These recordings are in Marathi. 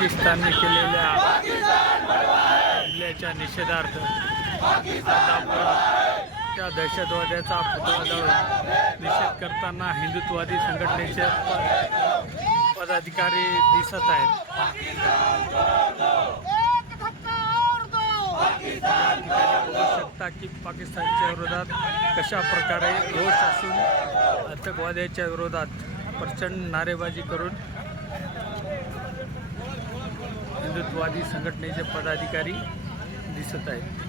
पाकिस्तानने केलेल्या हल्ल्याच्या निषेधार्थ त्या दहशतवाद्याचा पुतळा निषेध करताना हिंदुत्ववादी संघटनेचे पदाधिकारी दिसत आहेत. बघू शकता की पाकिस्तानच्या विरोधात कशा प्रकारे रोष असून आतंकवाद्याच्या विरोधात प्रचंड नारेबाजी करून हिंदुत्ववादी संघटनेचे पदाधिकारी दिसत आहेत.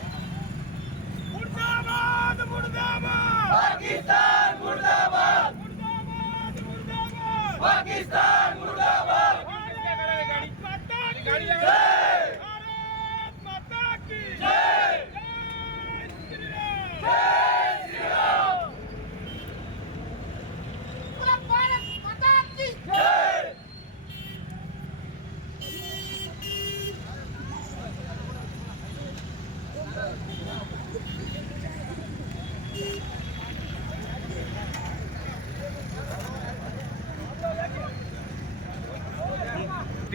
मुर्दाबाद मुर्दाबाद! पाकिस्तान मुर्दाबाद मुर्दाबाद मुर्दाबाद पाकिस्तान मुर्दाबाद गाड़ी माता की जय भारत माता की जय जय श्री राम भारत माता की जय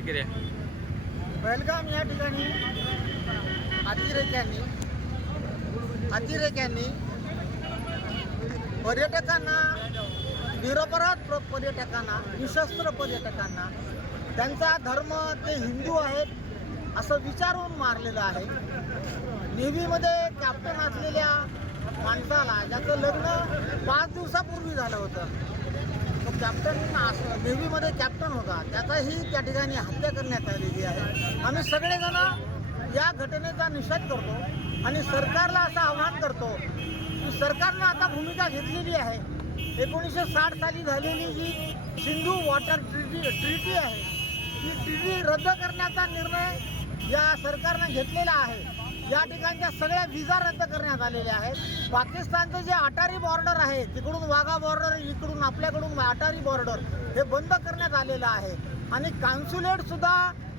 प्रतिक्रिया बैलगाम या ठिकाणी अतिरेक्यांनी अतिरेक्यांनी पर्यटकांना निरपराध पर्यटकांना निशस्त्र पर्यटकांना त्यांचा धर्म ते हिंदू आहेत असं विचारून मारलेलं आहे. नेव्हीमध्ये कॅप्टन असलेल्या माणसाला ज्याचं लग्न पाच दिवसापूर्वी झालं होतं. कॅप्टन नेव्हीमध्ये कॅप्टन होता. त्याचाही त्या ठिकाणी हत्या करण्यात आलेली आहे. आम्ही सगळेजण या घटनेचा निषेध करतो आणि सरकारला असं आव्हान करतो की सरकारनं आता भूमिका घेतलेली आहे. एकोणीसशे साठ साली झालेली जी सिंधू वॉटर ट्रिटी ट्रिटी आहे ती ट्रिटी रद्द करण्याचा निर्णय या सरकारनं घेतलेला आहे. या ठिकाणच्या सगळ्या व्हिजा रद्द करण्यात आलेल्या आहेत. पाकिस्तानचं जे अटारी बॉर्डर आहे तिकडून वाघा बॉर्डर इकडून आपल्याकडून अटारी बॉर्डर हे बंद करण्यात आलेलं आहे. आणि कॉन्सुलेटसुद्धा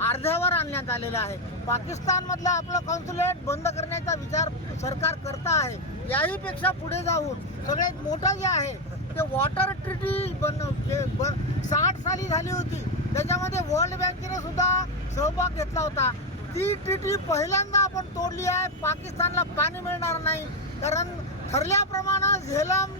अर्ध्यावर आणण्यात आलेलं आहे. पाकिस्तानमधलं आपलं कॉन्सुलेट बंद करण्याचा विचार सरकार करता आहे. याहीपेक्षा पुढे जाऊन सगळ्यात मोठं जे आहे ते वॉटर ट्रिटी बन साठ साली झाली होती. त्याच्यामध्ये वर्ल्ड बँकेने सुद्धा सहभाग घेतला होता. ती ट्रिटी पहिल्यांदा आपण तोडली आहे. पाकिस्तानला पाणी मिळणार नाही. कारण ठरल्याप्रमाणे झेलम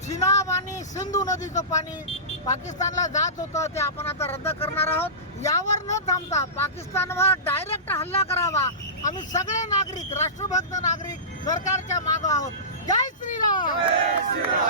चिनाब आणि सिंधू नदीचं पाणी पाकिस्तानला जात होतं. ते आपण आता रद्द करणार आहोत. यावर न थांबता पाकिस्तानवर डायरेक्ट हल्ला करावा. आम्ही सगळे नागरिक राष्ट्रभक्त नागरिक सरकारच्या मागं आहोत. जय श्रीराम!